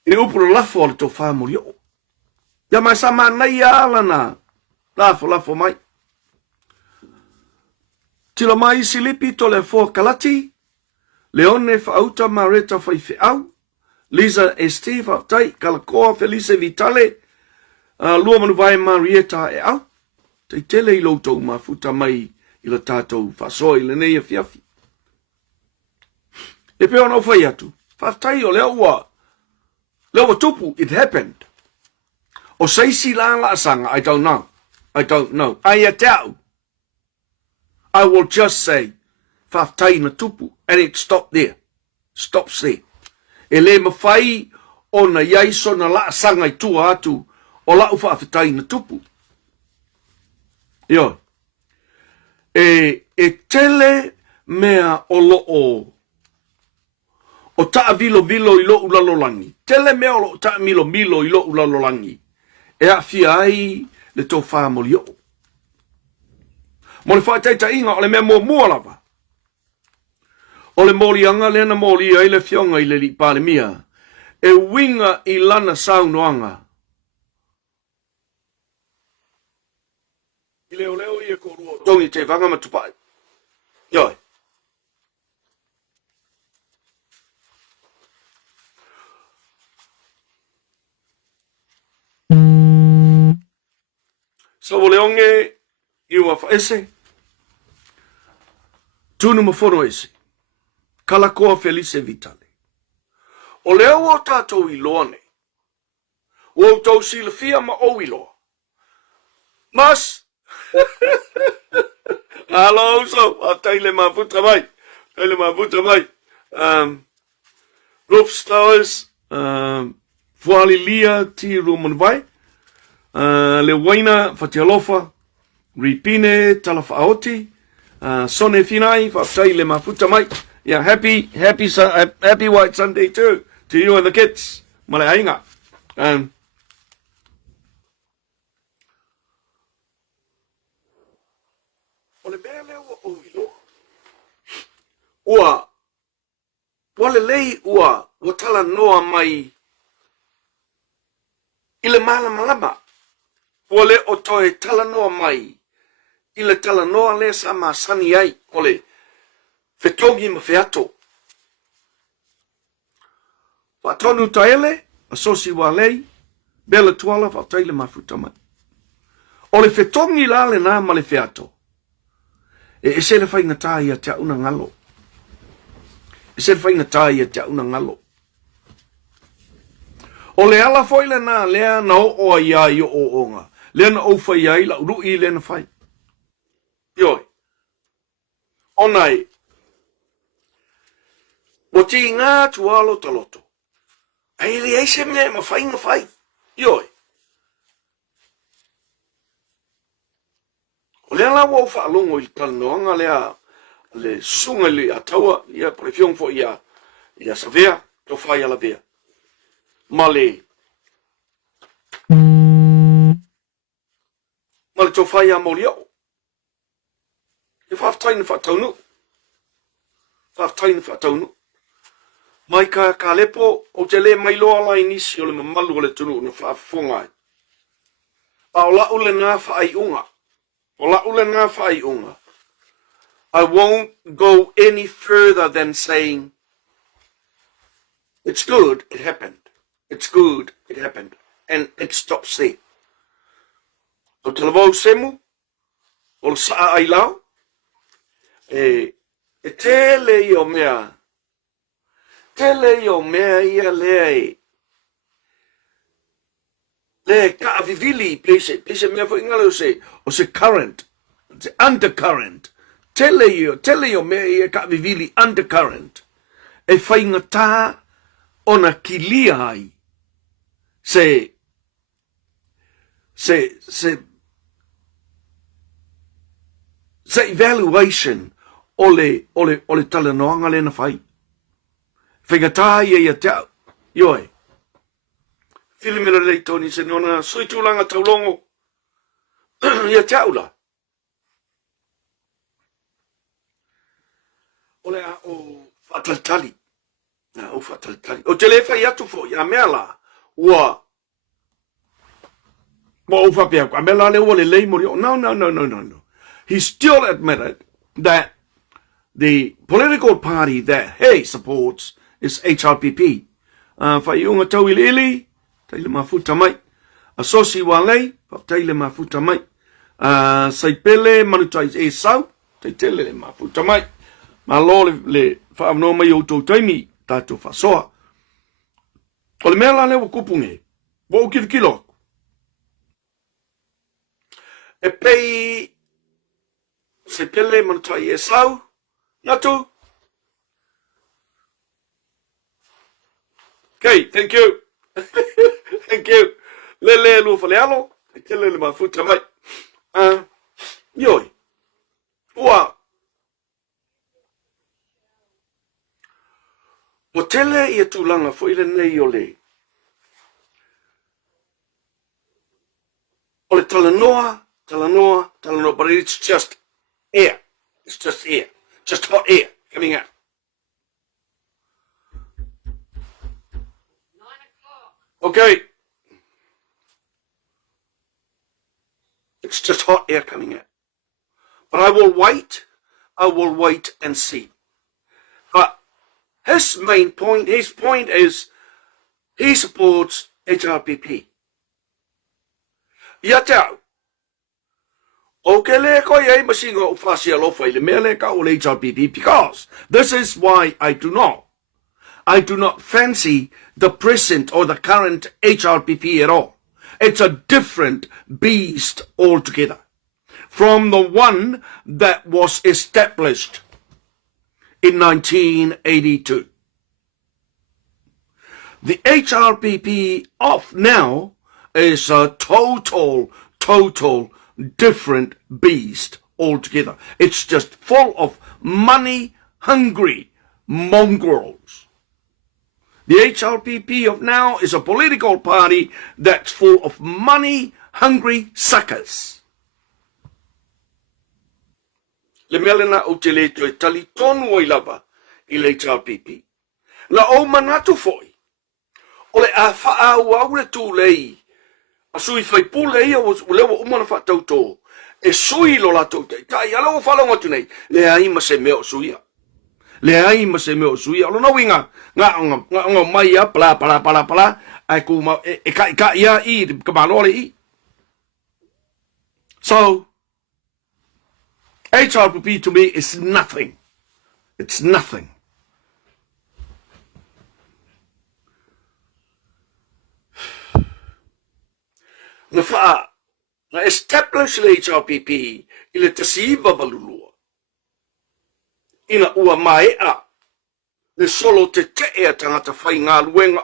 I upura lafo o le tau wha Moli'o. Ia mai sa manai ala na lafo mai. Tila mai silipi to le fo kalati, Leone Fauta Mareta Faife'au, Lisa Esti Fautai, Kalakoa Felice Vitale, Lua Manuvai Marieta e au, te tele I loutou mafuta mai I la tātou Faasoa I le nei e fiafi. E peo no fai atu, Fautai o leo tupu, it happened. O seisi la asanga, I don't know. Ai tau. I will just say, Fautai na tupu, and it stopped there. Stops there. E le mawhai o na iaiso na la asanga I tua atu, o la uwhaafitai na tupu. Yo. E tele mea o loo. O taa vilo I lo ulalolangi. Tele mea o lo taa milo I lo ulalolangi. E a fia ai le tau wha Moli'o. Mo le whaitaita inga o le mea mua lava. O le molianga le na molia I le fionga I le li pale mia. E winga I lana saunoanga. I leo I e korua. Tongi te vanga matupai. Yoi. So o leonge iwa whaese. Tunu mawhono ese. Kalakoa Felice Vitale. O leo o tātou I loane. O tau silafia ma o I loa. Mas. Hello, so. Teile mafuta mai. Roof Stars. Fuali lia ti rumanvai. Le waina fatialofa. Ripine talafaoti. Sone finai. Teile mafuta mai. Yeah, happy White Sunday too to you and the kids. Male ainga. Ole bele o ilo. Ua. Wale lei ua watala noa mai. Ile malama. Wale o toe tala noa mai. Ile tala noa le sama sani ai. Ole. Fetongi ma feato. Fatonu taele, asosi walei, bela tuala fataile mafuta mai. Ole fetongi la le na ma le feato. E se le fai na tai a te una ngalo. Ole ala foi le na lea na o ia I o onga. Le na o fai ai la uru I le na fai. Yoi. Onai. O ti ngā tualo taloto. Ai le eise me ma fai. Yoi. mela wo whaalongo I talanoanga le sunga le ataua ia prefiong fo ia savea to whai ala vea. Ma le to whai a moliao. E whaftaina whataunu. Whaftaina whataunu. Mai ka lepo o te le mai loa lai nisi o le mamalu o le tunu na whaafongai. A o la ule ngā whaai unga. O la ule ngā whaai unga. I won't go any further than saying, it's good, it happened. It's good, it happened. And it stops there. O te lavau semu, o le saa ai lau, e tele I o mea ia le ka avivili pese mea fo ingale o se current, the undercurrent. Tele I o mea ia ka avivili undercurrent. E whaingata ona kilia ai se evaluation o le talanoanga le na whai. Whaingata ia tau. Ioi. Filimena rei toni se nona sui tūlanga taulongo. Ia tau la. O le a o whataltali. O whataltali. O te le whai atu fo, ia mea la. Ua. Mo o whapea, a mea la le ua le lei mori. No. He still admitted that the political party that he supports is HRPP. Whai unga tau ili, taile mafuta mai. Asosi walei, taile mafuta mai. Saipele manutai e sau, taile le mafuta mai. Malo le whaamno mai o tau taimi, tātou Faasoa. O le mea la lewa kupunge, wo o kilo. E pei, saipele manutai e sau, natu. Okay, thank you. Thank you. Le lu falealo, le mafuta mai. Yoi. Ua. O tele ia tūlanga fo ile nei o le. O le talanoa, but it's just air. It's just air. Just hot air coming out. 9 o'clock. Okay. It's just hot air coming out. But I will wait and see. But his point is, he supports HRPP. Ia tau. O ke le ko ye masinga o fasia lo fai le mele ka o le HRPP, because this is why I do not fancy the present or the current HRPP at all. It's a different beast altogether from the one that was established in 1982. The HRPP of now is a total different beast altogether. It's just full of money-hungry mongrels. The HRPP of now is a political party that's full of money-hungry suckers. Le melena o te le toi tali tonu o lava I le HRPP. La o manatu foi. O le a whaau au le tū lei. A sui whai pule ia o lewa umana whatauto. E sui lo la tau te. Tai ala o whalonga tu nei. Le aima se meo suia. Le aima se meo suia. Alo na winga. Nga mai a pala. Ai kuma e ka ia I ka malole I. So, HRPP to me is nothing. It's nothing. Na establish le HRPP I le tasiva valulua. Ina ua maea. Le solo te ea tangata whai ngā luenga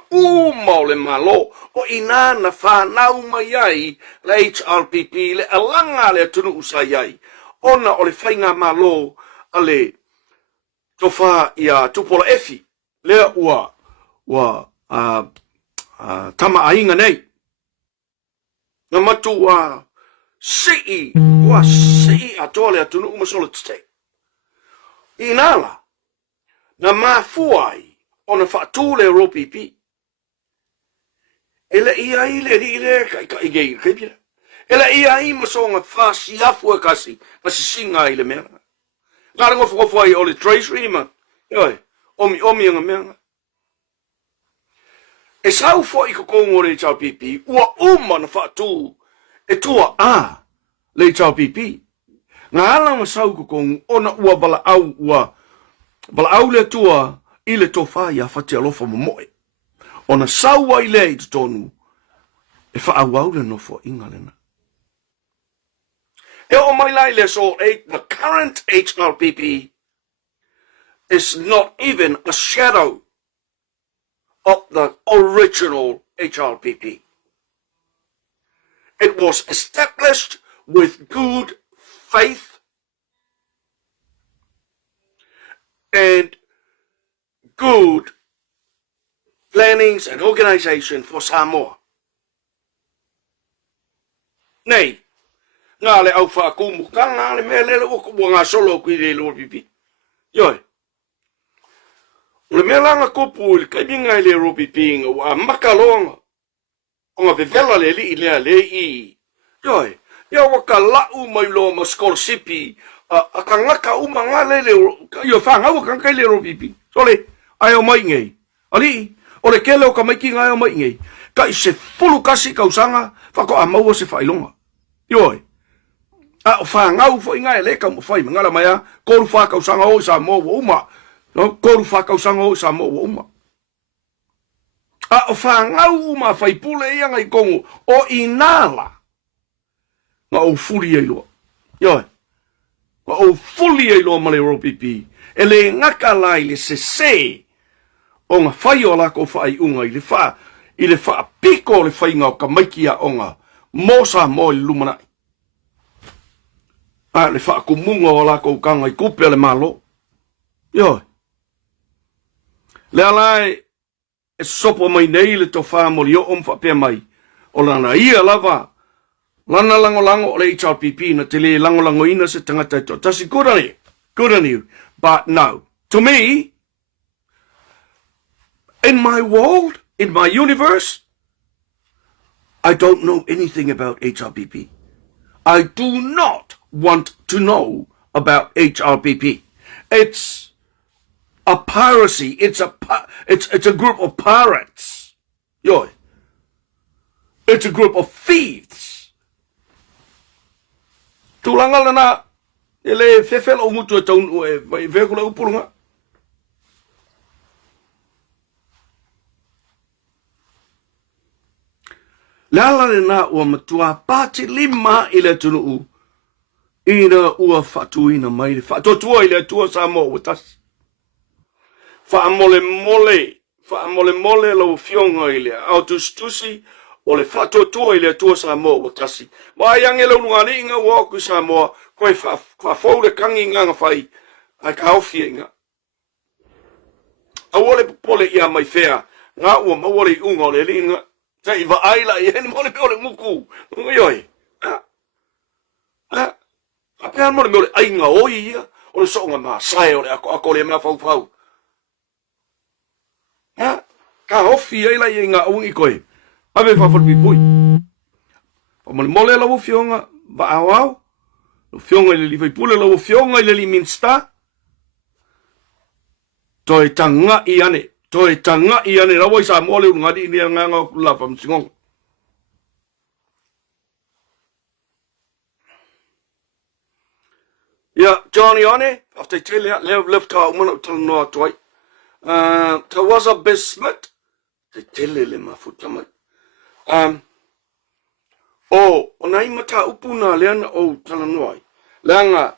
mao le malo o ina na whanau mai ai le HRPP le alanga le tunu usai ai ona o le whainga malo a le tofa ia tupola efi, lea ua tama ainga nei. Nga matu sei atoa le atunu umasolo te. Inala, na mafuai ona whaatu le ropipi. Ele ia i le ka igei kipira. Ele ia i masonga fasiafu e kasi, singa i le mea. Ngara ngofu ai o le treasury ma. Yoi, omi anga mea. E sau fo i kokongo le chau pipi, ua na whaatu e tua le chau pipi. Ngā alanga sau kokongo, ona ua bala au le tua i le tofa ia whati alofa momoe. Ona sau ai le i tonu, e whaau le nofo inga lena. E o mai lai le so, the current HRPP is not even a shadow of the original HRPP. It was established with good faith and good plannings and organization for Samoa. Nei, ngā le au whaakumu, ka ngā le mea lele o kua ngā solo kui le lor pipi. Yoi. O le mea langa kopu le kaiminga i le lor pipi inga wa makalonga. O ngā vevela le li lea le i. Yoi. Ia waka lau mai lo ma scholarship a ka ngaka uma ngā lele yo whangau ka ngai le lor pipi. Sole, ai o mai ngei. Ali, o le kele o ka maiki ngai o mai ngei. Ka i se fulu kasi kausanga, whako a maua se whailonga. Yoi. A o whangau fo inga e leka mo whai, mangala mai a, koru whakau sanga o sa mo wa uma. No, koru whakau sanga o sa mo wa uma. A o whangau uma whai pule ia ngai kongo, o inala. Nga o fuli e loa. Yoi. Nga o fuli e loa male ropipi. E le ngaka lai le se o nga whai o lako whai unga i le wha piko le whai ngau ka maikia o nga mosa mo i lumanai. A le wha kumunga o lako kanga i kupe le malo. Yoi. Le alai e sopo mai nei le to wha mo li o omwha pia mai. O lana ia lava. Lana lango o le HRPP na te le lango ina se tangata to. Tasi good on you. But no. To me, in my world, in my universe, I don't know anything about HRPP. I do not want to know about HRPP. It's a piracy. It's a group of pirates. Yoi. It's a group of thieves. Tulanga lana ele fefel o mutu taunu e vekula upulunga. Lala le na ua matua pati lima i le tunu ina ua fatu ina mai le fatu tua i le tua sa mo watasi. Fa mole mole lo fionga i le autustusi o le fatu tua i le tua sa mo watasi. Ma yange lo ngani inga waku sa mo koe fa fau le kangi nganga fai ai ka ofie inga. Awole pole ia mai fea nga ua mawole unga o le linga. Sai va aila e ni mole ole muku. Yoi. Apea mole mole ainga oi ia. O le songa ma sai ole ako le ma fau. Ka ofi aila e nga ungi koe. Ave fa for pipui. O mole la wo fionga va awao. Lo fionga le li vai pule lo fionga le li minsta. Toi tanga i ane. Toi tanga i ane rawa isa mole ngadi ni nganga la fam singong. Ya Johnny ane after tell ya left out mo tell no toy. There was a bismuth. Te tell le mafuta mai. Onai mata upuna le ana o tala noi. Langa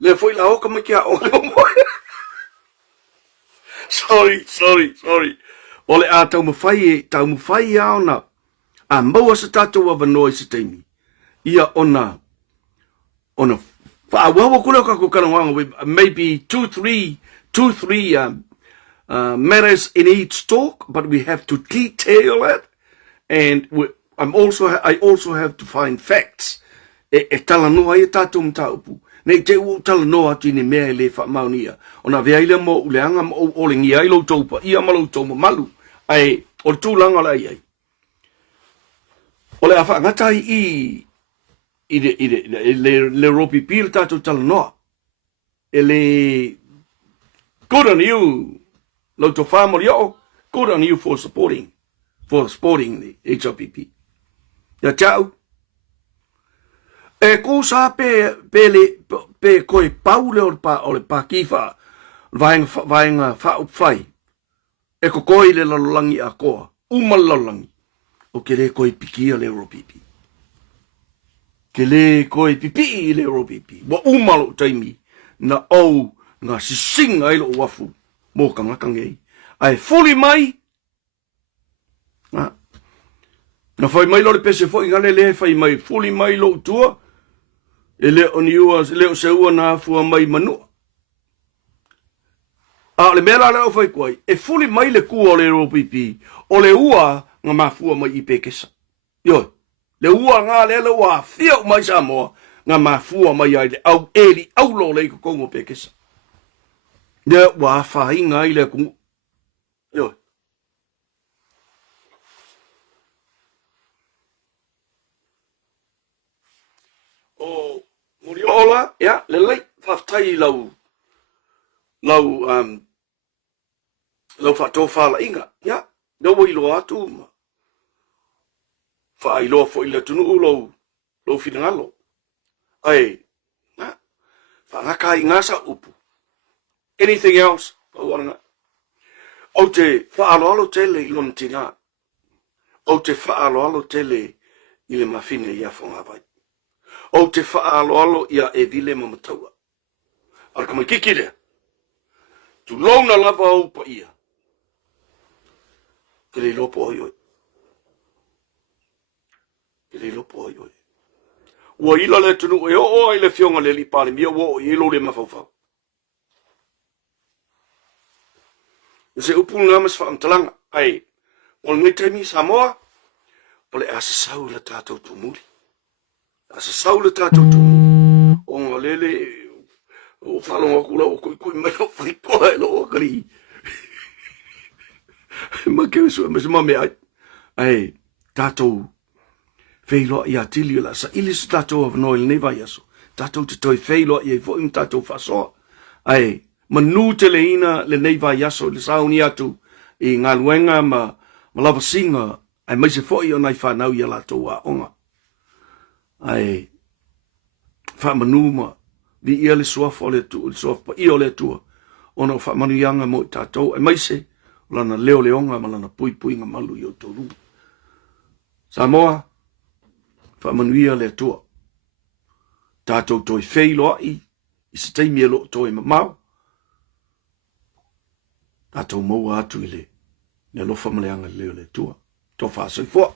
le foi la oka makia o Sorry. Ole a tau mawhai au na. A maua sa tatou wa vanoi sa teimi. Ia ona Whawa kule ka kukarangwanga with maybe two, three matters in each talk, but we have to detail it, and I also have to find facts. E tala noa e tātou mtaupu. Nei te u tala noa atu ni mea le wha maunia. O na vea ile mo uleanga mo o le ngia ilo taupa. Ia malu tau mo malu. Ai, o le tūlanga lai ai. O le awha ngatai le ropi pil tātou tala noa. E le good on you. Lo to whamori o. Good on you for supporting the HRPP. Ia tau. E ko sa pe koe paule o le pakifa vaenga fa upfai. E ko koe le lalolangi a koa. Uma lalolangi. O ke le koe pikia le Europipi. Ke le koe pipi le Europipi. Wa umalo taimi na au nga sisinga ilo wafu. Mo kangakangei. Ai fuli mai. Na fai mai lo le pese fo ingale le fai mai fuli mai lo tua. E leo niua, leo se ua na fua mai manua. A le mera leo fai kuai, e fuli mai le kua o le Europipi, o le ua nga mafua mai ipe kesa. Yo, le ua nga le ua fia mai Samoa, nga mafua mai ai le au eli au lo le kongo pe kesa. Le ua fai nga i le kungu. Yo. O Muriola, ya, le lei whaftai lau whatofala inga, ya, lau ilo atu ma. Wha iloa fo ila tunu lau finangalo. Ai, na, whanaka i ngasa upu. Anything else? O te whaaloalo tele i lona tina. O te whaaloalo tele i le mawhine i a whangawai. O te whaaloalo ia e vile mamataua. Arka mai kikire. Tu launa lava au pa ia. Ke le lopo oi oi. Ke le lopo oi oi. Ua ila le tunu e o ai le fionga le li pale mia wo ilo le mafawfau. Se upu nga mas whaamtalanga. Ai, o ngai taimi Samoa, o le asasau le tātou tumuli. Asasau le tātou tumuli. O ngā lele, o whalonga kula o koi mai o whaikoa e lo o kari. Ma keu sua, ma se mame ai. Ai, tātou wheiloa i atili la sa ilis tātou av noel nei vai aso. Tātou te toi wheiloa i e fo im tātou Faasoa. Ai, manu te le ina le nei vai aso le sauni atu i ngā luenga ma lava singa ai mai se foi o nai whanau i ala tau a onga. Ai whamanu ma vi ia le suafa o le tu, le suafa pa i o le tua ona o whamanu ianga mo i tātou ai mai se lana leo leonga ma lana pui pui nga malu i o toru. Samoa whamanu ia le tua tātou toi wheiloa i se teimi e lo toi mamau. Tātou maua atu i le lofa maleanga leo le tua. Tō whāsoi fua.